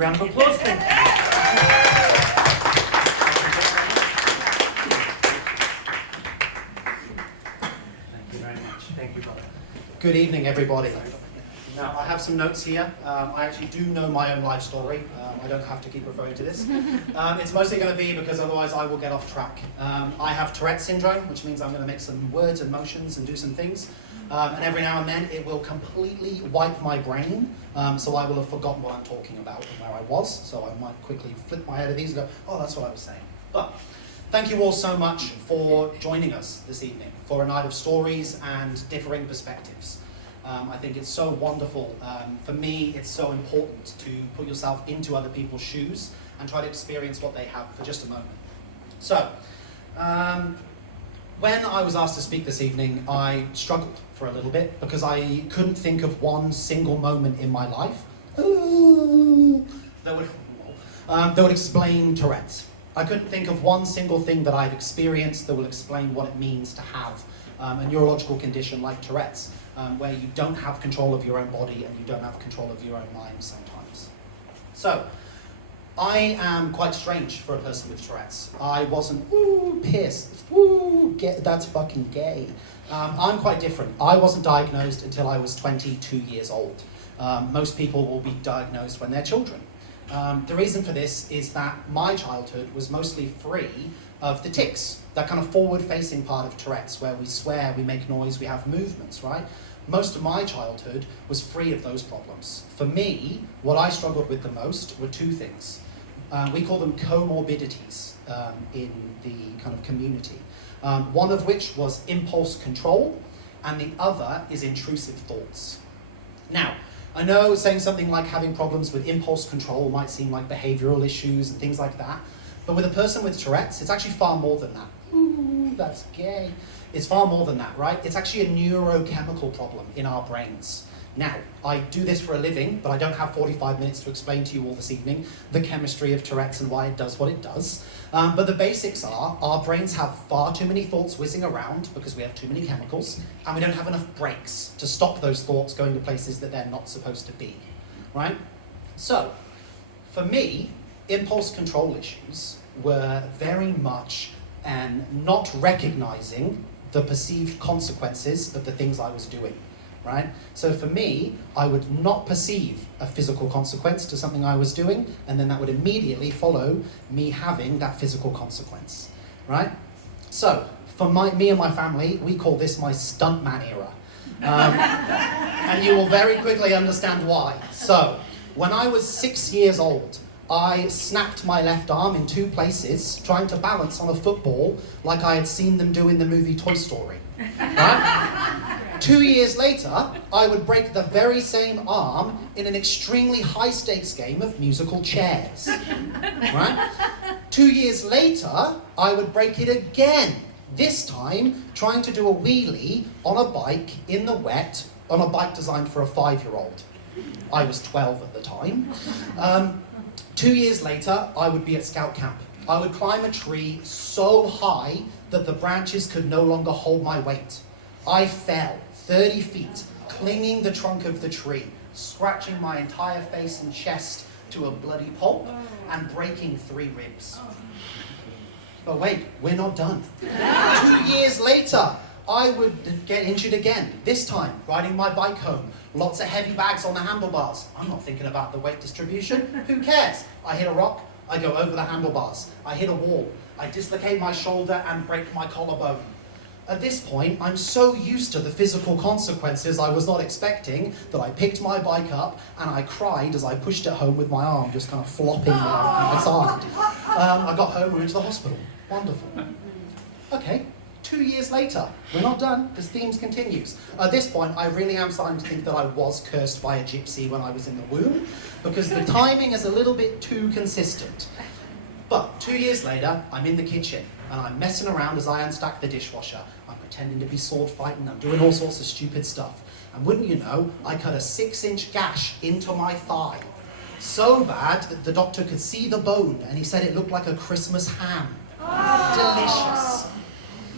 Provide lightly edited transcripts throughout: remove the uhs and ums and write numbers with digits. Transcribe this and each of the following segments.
Round of applause, thank you. Thank you very much. Thank you, brother. Good evening, everybody. Now, I have some notes here. I actually do know my own life story. I don't have to keep referring to this. It's mostly going to be because otherwise I will get off track. I have Tourette Syndrome, which means I'm going to make some words and motions and do some things. And every now and then it will completely wipe my brain, so I will have forgotten what I'm talking about and where I was. So I might quickly flip my head at these and go, oh, that's what I was saying. But thank you all so much for joining us this evening for a night of stories and differing perspectives. I think it's so wonderful. For me, it's so important to put yourself into other people's shoes and try to experience what they have for just a moment. So, when I was asked to speak this evening, I struggled for a little bit because I couldn't think of one single moment in my life that would explain Tourette's. I couldn't think of one single thing that I've experienced that will explain what it means to have a neurological condition like Tourette's, where you don't have control of your own body and you don't have control of your own mind sometimes. So, I am quite strange for a person with Tourette's. I wasn't, pissed, that's fucking gay. I'm quite different. I wasn't diagnosed until I was 22 years old. Most people will be diagnosed when they're children. The reason for this is that my childhood was mostly free of the tics, that kind of forward-facing part of Tourette's where we swear, we make noise, we have movements, right? Most of my childhood was free of those problems. For me, what I struggled with the most were two things. We call them comorbidities in the kind of community. One of which was impulse control, and the other is intrusive thoughts. Now, I know saying something like having problems with impulse control might seem like behavioral issues and things like that, but with a person with Tourette's, it's actually far more than that. Ooh, that's gay. It's far more than that, right? It's actually a neurochemical problem in our brains. Now, I do this for a living, but I don't have 45 minutes to explain to you all this evening the chemistry of Tourette's and why it does what it does. But the basics are, our brains have far too many thoughts whizzing around because we have too many chemicals, and we don't have enough brakes to stop those thoughts going to places that they're not supposed to be, right? So, for me, impulse control issues were very much not recognizing the perceived consequences of the things I was doing. Right? So for me, I would not perceive a physical consequence to something I was doing, and then that would immediately follow me having that physical consequence, right? So for me and my family, we call this my stuntman era. And you will very quickly understand why. So when I was 6 years old, I snapped my left arm in two places, trying to balance on a football like I had seen them do in the movie Toy Story, right? 2 years later, I would break the very same arm in an extremely high-stakes game of musical chairs, right? 2 years later, I would break it again, this time trying to do a wheelie on a bike in the wet, on a bike designed for a 5-year-old. I was 12 at the time. 2 years later, I would be at scout camp. I would climb a tree so high that the branches could no longer hold my weight. I fell 30 feet, clinging the trunk of the tree, scratching my entire face and chest to a bloody pulp, and breaking 3 ribs. But wait, we're not done. 2 years later, I would get injured again, this time riding my bike home. Lots of heavy bags on the handlebars. I'm not thinking about the weight distribution. Who cares? I hit a rock, I go over the handlebars. I hit a wall, I dislocate my shoulder and break my collarbone. At this point, I'm so used to the physical consequences I was not expecting that I picked my bike up and I cried as I pushed it home with my arm just kind of flopping on my side. I got home and went to the hospital. Wonderful. Okay, 2 years later, we're not done, because themes continues. At this point, I really am starting to think that I was cursed by a gypsy when I was in the womb, because the timing is a little bit too consistent. But 2 years later, I'm in the kitchen, and I'm messing around as I unstack the dishwasher. I'm pretending to be sword fighting, I'm doing all sorts of stupid stuff. And wouldn't you know, I cut a 6-inch gash into my thigh. So bad that the doctor could see the bone, and he said it looked like a Christmas ham. Delicious.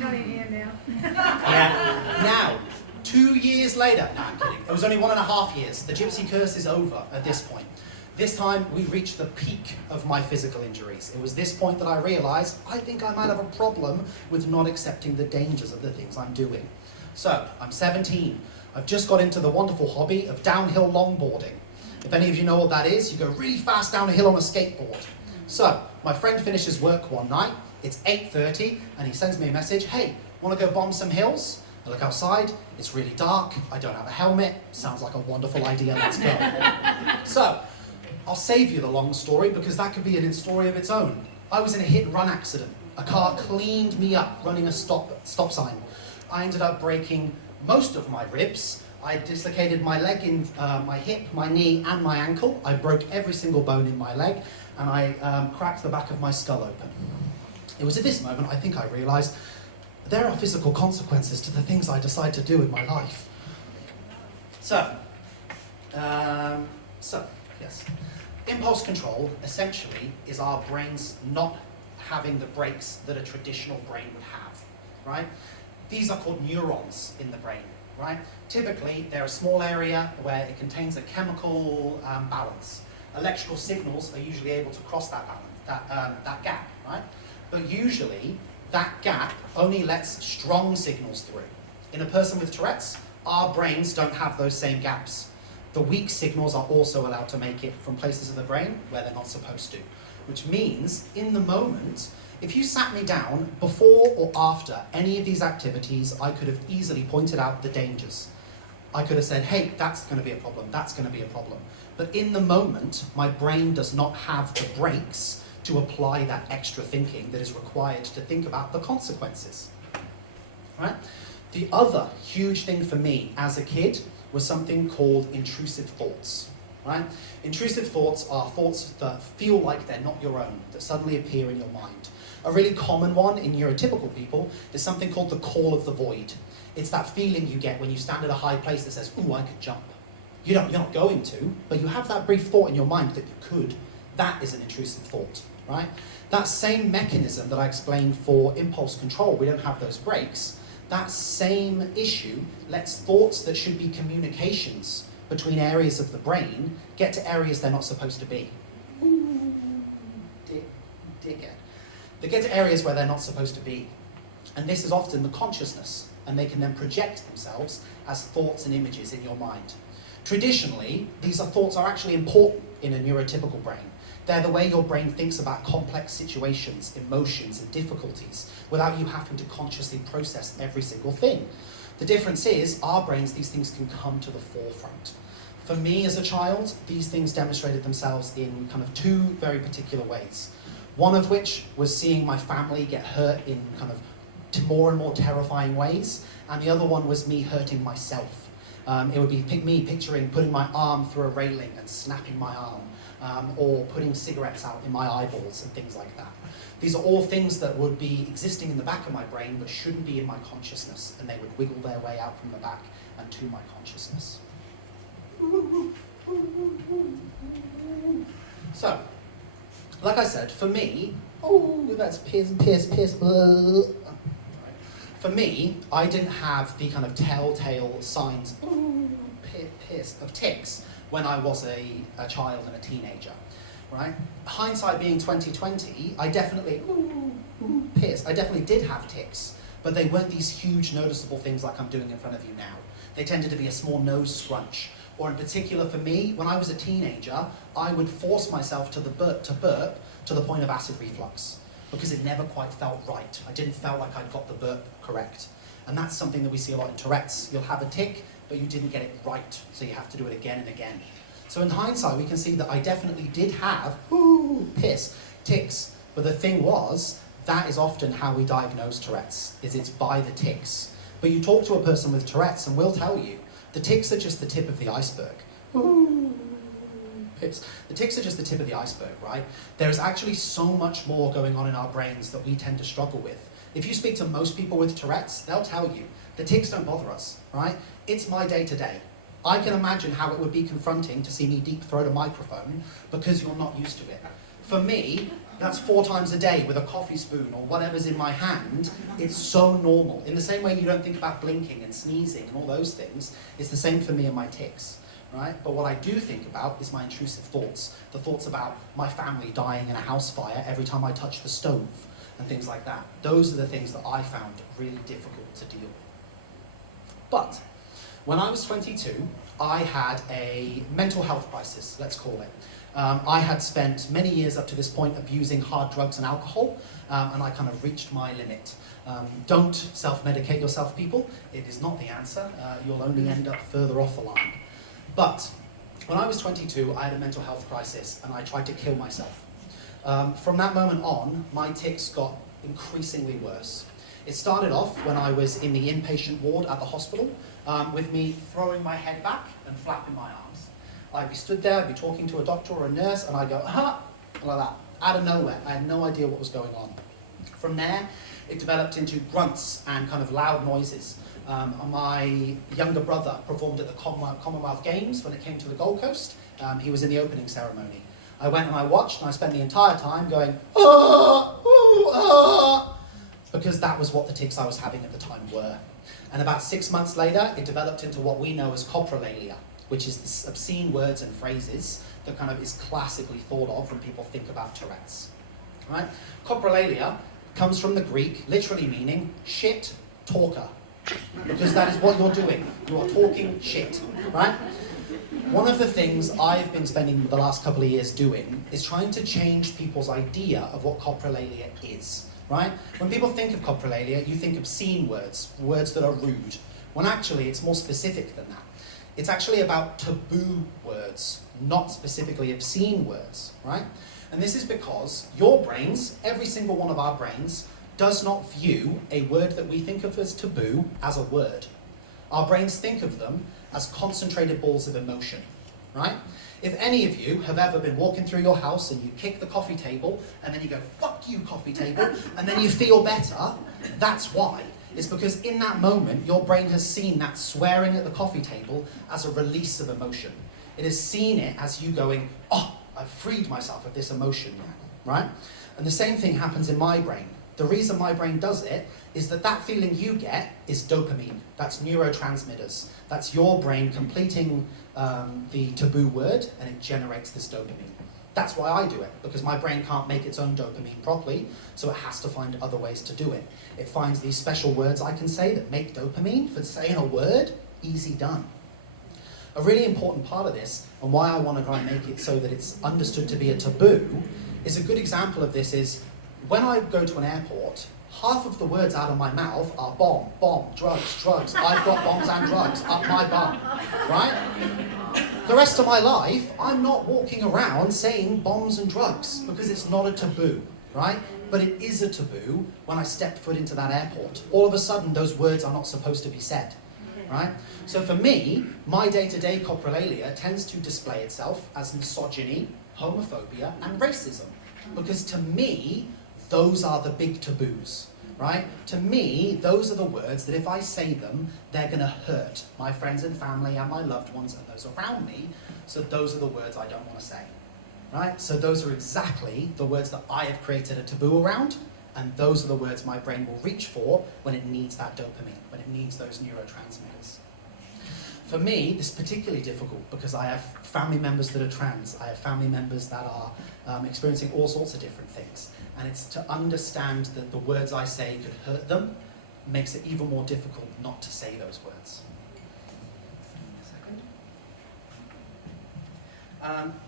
Got in here now. Yeah. Now, 2 years later, no, I'm kidding. It was only 1.5 years. The gypsy curse is over at this point. This time we reached the peak of my physical injuries. It was this point that I realized I think I might have a problem with not accepting the dangers of the things I'm doing. So, I'm 17. I've just got into the wonderful hobby of downhill longboarding. If any of you know what that is, you go really fast down a hill on a skateboard. So, my friend finishes work one night, it's 8:30, and he sends me a message, hey, want to go bomb some hills? I look outside, it's really dark, I don't have a helmet, sounds like a wonderful idea, let's go. So, I'll save you the long story because that could be a story of its own. I was in a hit-and-run accident. A car cleaned me up running a stop sign. I ended up breaking most of my ribs. I dislocated my leg in my hip, my knee, and my ankle. I broke every single bone in my leg, and I cracked the back of my skull open. It was at this moment I think I realized there are physical consequences to the things I decide to do in my life. So, yes. Impulse control, essentially, is our brains not having the brakes that a traditional brain would have, right? These are called neurons in the brain, right? Typically, they're a small area where it contains a chemical balance. Electrical signals are usually able to cross that balance, that gap, right? But usually, that gap only lets strong signals through. In a person with Tourette's, our brains don't have those same gaps. The weak signals are also allowed to make it from places of the brain where they're not supposed to. Which means, in the moment, if you sat me down before or after any of these activities, I could have easily pointed out the dangers. I could have said, hey, that's going to be a problem, that's going to be a problem. But in the moment, my brain does not have the brakes to apply that extra thinking that is required to think about the consequences. Right? The other huge thing for me as a kid was something called intrusive thoughts. Right? Intrusive thoughts are thoughts that feel like they're not your own, that suddenly appear in your mind. A really common one in neurotypical people is something called the call of the void. It's that feeling you get when you stand at a high place that says, ooh, I could jump. You're not going to, but you have that brief thought in your mind that you could. That is an intrusive thought, right? That same mechanism that I explained for impulse control, we don't have those brakes, that same issue lets thoughts that should be communications between areas of the brain get to areas they're not supposed to be. Ooh, dickhead. They get to areas where they're not supposed to be. And this is often the consciousness, and they can then project themselves as thoughts and images in your mind. Traditionally, these thoughts are actually important in a neurotypical brain. They're the way your brain thinks about complex situations, emotions, and difficulties without you having to consciously process every single thing. The difference is, our brains, these things can come to the forefront. For me as a child, these things demonstrated themselves in kind of two very particular ways. One of which was seeing my family get hurt in kind of more and more terrifying ways, and the other one was me hurting myself. It would be me picturing putting my arm through a railing and snapping my arm, or putting cigarettes out in my eyeballs and things like that. These are all things that would be existing in the back of my brain but shouldn't be in my consciousness, and they would wiggle their way out from the back and to my consciousness. So, like I said, for me, that's piss. For me, I didn't have the kind of telltale signs, of tics when I was a child and a teenager, right? Hindsight being 2020, I definitely did have tics, but they weren't these huge noticeable things like I'm doing in front of you now. They tended to be a small nose scrunch, or in particular for me, when I was a teenager, I would force myself to burp to the point of acid reflux, because it never quite felt right. I didn't feel like I'd got the burp correct. And that's something that we see a lot in Tourette's. You'll have a tic, but you didn't get it right, so you have to do it again and again. So in hindsight, we can see that I definitely did have, tics. But the thing was, that is often how we diagnose Tourette's, is it's by the tics. But you talk to a person with Tourette's and we'll tell you, the tics are just the tip of the iceberg. The tics are just the tip of the iceberg, right? There's actually so much more going on in our brains that we tend to struggle with. If you speak to most people with Tourette's, they'll tell you, the tics don't bother us, right? It's my day-to-day. I can imagine how it would be confronting to see me deep throat a microphone because you're not used to it. For me, that's 4 times a day with a coffee spoon or whatever's in my hand. It's so normal. In the same way you don't think about blinking and sneezing and all those things, it's the same for me and my tics. right? But what I do think about is my intrusive thoughts, the thoughts about my family dying in a house fire every time I touch the stove, and things like that. Those are the things that I found really difficult to deal with. But when I was 22, I had a mental health crisis, let's call it. I had spent many years up to this point abusing hard drugs and alcohol, and I kind of reached my limit. Don't self-medicate yourself, people. It is not the answer. You'll only end up further off the line. But when I was 22, I had a mental health crisis, and I tried to kill myself. From that moment on, my tics got increasingly worse. It started off when I was in the inpatient ward at the hospital, with me throwing my head back and flapping my arms. I'd be stood there, I'd be talking to a doctor or a nurse, and I'd go, ah, like that, out of nowhere. I had no idea what was going on. From there, it developed into grunts and kind of loud noises. My younger brother performed at the Commonwealth Games when it came to the Gold Coast. He was in the opening ceremony. I went and I watched, and I spent the entire time going, ah, ooh, ah, because that was what the tics I was having at the time were. And about 6 months later, it developed into what we know as coprolalia, which is this obscene words and phrases that kind of is classically thought of when people think about Tourette's. Right? Coprolalia comes from the Greek, literally meaning shit talker, because that is what you're doing. You are talking shit, right? One of the things I've been spending the last couple of years doing is trying to change people's idea of what coprolalia is, right? When people think of coprolalia, you think obscene words, words that are rude, when actually it's more specific than that. It's actually about taboo words, not specifically obscene words, right? And this is because your brains, every single one of our brains, does not view a word that we think of as taboo as a word. Our brains think of them as concentrated balls of emotion, right? If any of you have ever been walking through your house and you kick the coffee table and then you go, fuck you, coffee table, and then you feel better, that's why. It's because in that moment, your brain has seen that swearing at the coffee table as a release of emotion. It has seen it as you going, oh, I've freed myself of this emotion now, right? And the same thing happens in my brain. The reason my brain does it is that that feeling you get is dopamine. That's neurotransmitters. That's your brain completing the taboo word, and it generates this dopamine. That's why I do it, because my brain can't make its own dopamine properly, so it has to find other ways to do it. It finds these special words I can say that make dopamine for saying a word, easy done. A really important part of this, and why I want to try and make it so that it's understood to be a taboo, is a good example of this is, when I go to an airport, half of the words out of my mouth are bomb, bomb, drugs, drugs, I've got bombs and drugs up my bum, right? The rest of my life, I'm not walking around saying bombs and drugs because it's not a taboo, right? But it is a taboo when I step foot into that airport. All of a sudden, those words are not supposed to be said, right? So for me, my day-to-day coprolalia tends to display itself as misogyny, homophobia, and racism. Because to me, those are the big taboos, right? To me, those are the words that if I say them, they're going to hurt my friends and family and my loved ones and those around me. So those are the words I don't want to say, right? So those are exactly the words that I have created a taboo around, and those are the words my brain will reach for when it needs that dopamine, when it needs those neurotransmitters. For me, this is particularly difficult because I have family members that are trans. I have family members that are experiencing all sorts of different things. And it's to understand that the words I say could hurt them makes it even more difficult not to say those words.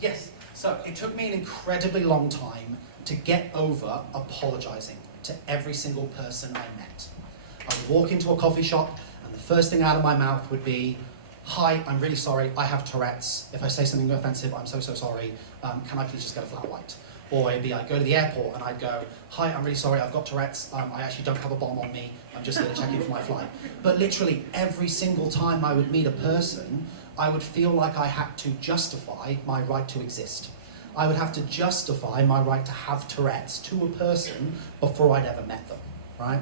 Yes, so it took me an incredibly long time to get over apologizing to every single person I met. I would walk into a coffee shop and the first thing out of my mouth would be, hi, I'm really sorry, I have Tourette's. If I say something offensive, I'm so sorry. Can I please just get a flat white? Or maybe I'd go to the airport and I'd go, hi, I'm really sorry, I've got Tourette's. I actually don't have a bomb on me. I'm just here to check in for my flight. But literally every single time I would meet a person, I would feel like I had to justify my right to exist. I would have to justify my right to have Tourette's to a person before I'd ever met them, right?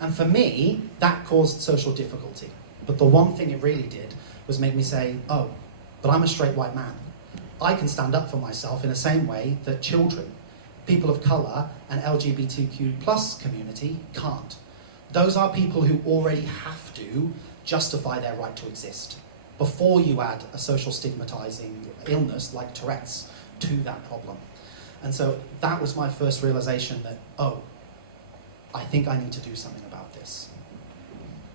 And for me, that caused social difficulty. But the one thing it really did was make me say, oh, but I'm a straight white man. I can stand up for myself in the same way that children, people of colour, and LGBTQ+ community can't. Those are people who already have to justify their right to exist. before you add a social stigmatizing illness like Tourette's to that problem. And so that was my first realization that, oh, I think I need to do something about this.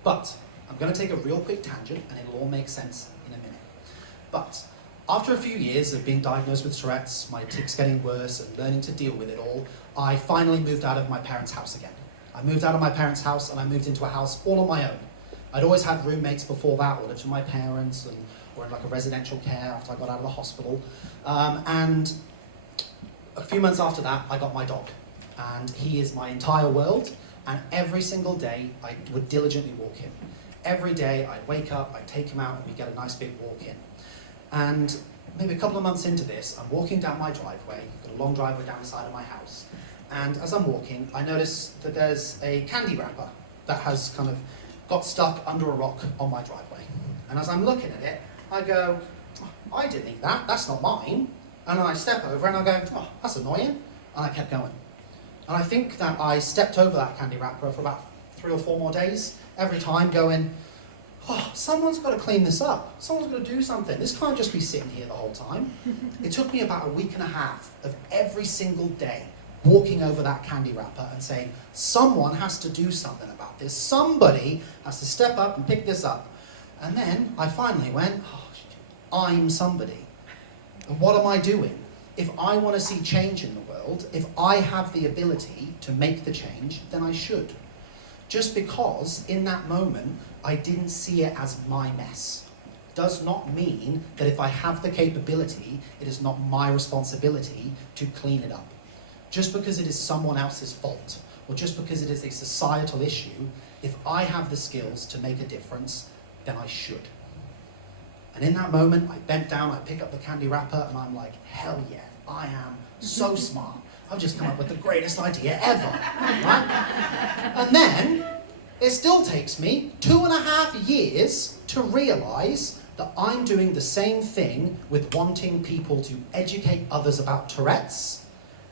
But I'm going to take a real quick tangent and it'll all make sense in a minute. But after a few years of being diagnosed with Tourette's, my tics getting worse and learning to deal with it all, I finally moved out of my parents' house again. I moved out of my parents' house and I moved into a house all on my own. I'd always had roommates before that, or lived with my parents, or in like a residential care after I got out of the hospital. And a few months after that, I got my dog. And he is my entire world. And every single day, I would diligently walk him. Every day, I'd wake up, I'd take him out, and we'd get a nice big walk in. And maybe a couple of months into this, I'm walking down my driveway, got a long driveway down the side of my house. And as I'm walking, I notice that there's a candy wrapper that has kind of got stuck under a rock on my driveway. And as I'm looking at it, I go, oh, I didn't eat that, that's not mine. And then I step over and I go, oh, that's annoying. And I kept going. And I think that I stepped over that candy wrapper for about 3 or 4 more days, every time going, oh, someone's got to clean this up. Someone's got to do something. This can't just be sitting here the whole time. It took me about a week and a half of every single day walking over that candy wrapper and saying, someone has to do something about this. Somebody has to step up and pick this up. And then I finally went, oh, I'm somebody. And what am I doing? If I want to see change in the world, if I have the ability to make the change, then I should. Just because in that moment I didn't see it as my mess does not mean that if I have the capability, it is not my responsibility to clean it up. Just because it is someone else's fault, or just because it is a societal issue, if I have the skills to make a difference, then I should. And in that moment, I bent down, I pick up the candy wrapper, and I'm like, hell yeah, I am so smart. I've just come up with the greatest idea ever, right? And then, it still takes me 2.5 years to realize that I'm doing the same thing with wanting people to educate others about Tourette's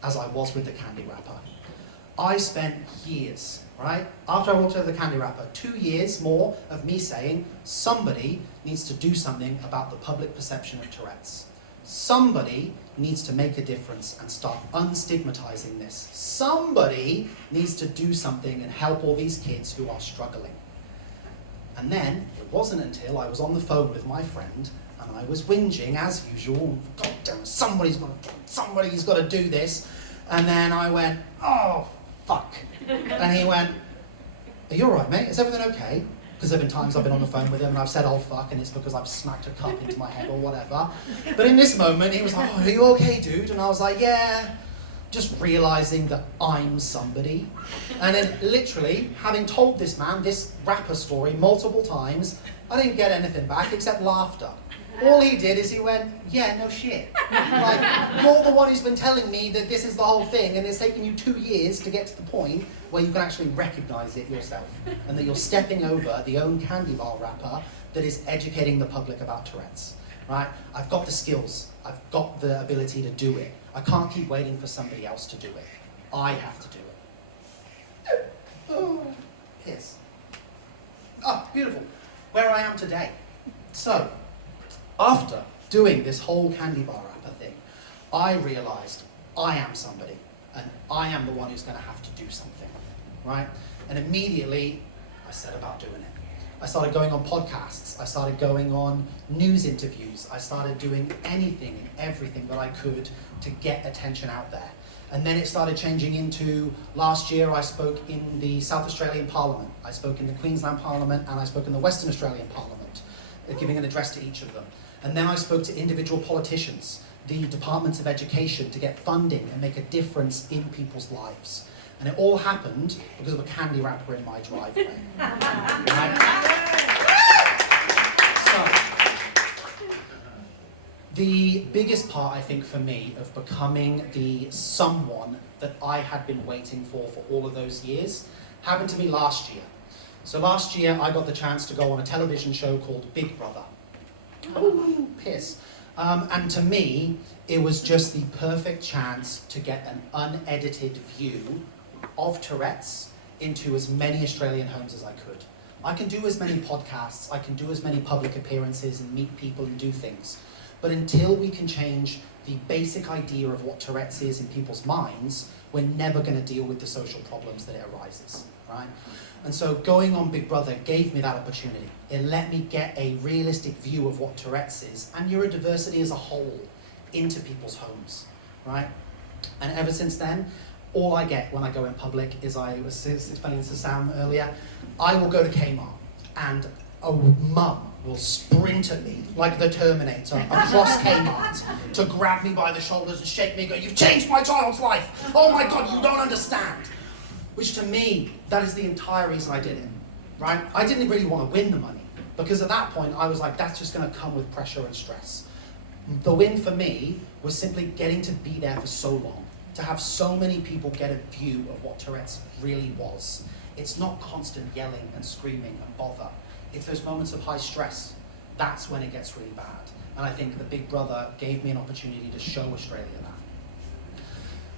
as I was with the candy wrapper. I spent years, right? After I walked over the candy wrapper, 2 years more of me saying, somebody needs to do something about the public perception of Tourette's. Somebody needs to make a difference and start unstigmatizing this. Somebody needs to do something and help all these kids who are struggling. And then, it wasn't until I was on the phone with my friend and I was whinging as usual, God damn it, somebody's got to do this. And then I went, oh, fuck. And he went, are you all right, mate? Is everything okay? Because there have been times I've been on the phone with him and I've said, oh, fuck, and it's because I've smacked a cup into my head or whatever. But in this moment, he was like, oh, are you okay, dude? And I was like, yeah. Just realizing that I'm somebody. And then literally, having told this man this rapper story multiple times, I didn't get anything back except laughter. All he did is he went, yeah, no shit. Like, you're the one who's been telling me that this is the whole thing, and it's taken you 2 years to get to the point where you can actually recognize it yourself, and that you're stepping over the own candy bar wrapper that is educating the public about Tourette's, right? I've got the skills. I've got the ability to do it. I can't keep waiting for somebody else to do it. I have to do it. Oh, piss. Oh, beautiful. Where I am today. So, after doing this whole candy bar wrapper thing, I realized I am somebody, and I am the one who's going to have to do something, right? And immediately, I set about doing it. I started going on podcasts, I started going on news interviews, I started doing anything and everything that I could to get attention out there. And then it started changing into, last year I spoke in the South Australian Parliament, I spoke in the Queensland Parliament, and I spoke in the Western Australian Parliament, giving an address to each of them. And then I spoke to individual politicians, the departments of education, to get funding and make a difference in people's lives. And it all happened because of a candy wrapper in my driveway. Right? So, the biggest part, I think, for me, of becoming the someone that I had been waiting for all of those years, happened to me last year. So last year, I got the chance to go on a television show called Big Brother. Oh, piss. And to me, it was just the perfect chance to get an unedited view of Tourette's into as many Australian homes as I could. I can do as many podcasts, I can do as many public appearances and meet people and do things. But until we can change the basic idea of what Tourette's is in people's minds, we're never going to deal with the social problems that it arises, right? And so going on Big Brother gave me that opportunity. It let me get a realistic view of what Tourette's is and neurodiversity as a whole into people's homes, right? And ever since then, all I get when I go in public is, I was explaining to Sam earlier, I will go to Kmart and a mum will sprint at me like the Terminator across Kmart to grab me by the shoulders and shake me and go, "You've changed my child's life! Oh my God, you don't understand!" Which to me, that is the entire reason I did it, right? I didn't really want to win the money because at that point I was like, that's just going to come with pressure and stress. The win for me was simply getting to be there for so long, to have so many people get a view of what Tourette's really was. It's not constant yelling and screaming and bother. It's those moments of high stress. That's when it gets really bad. And I think the Big Brother gave me an opportunity to show Australia that.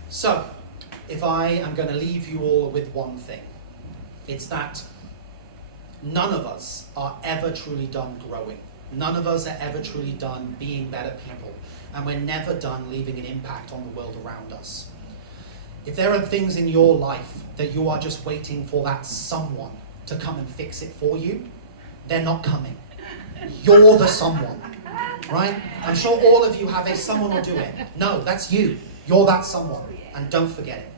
So, if I am going to leave you all with one thing, it's that none of us are ever truly done growing. None of us are ever truly done being better people. And we're never done leaving an impact on the world around us. If there are things in your life that you are just waiting for that someone to come and fix it for you, they're not coming. You're the someone, right? I'm sure all of you have a someone will do it. No, that's you. You're that someone. And don't forget it.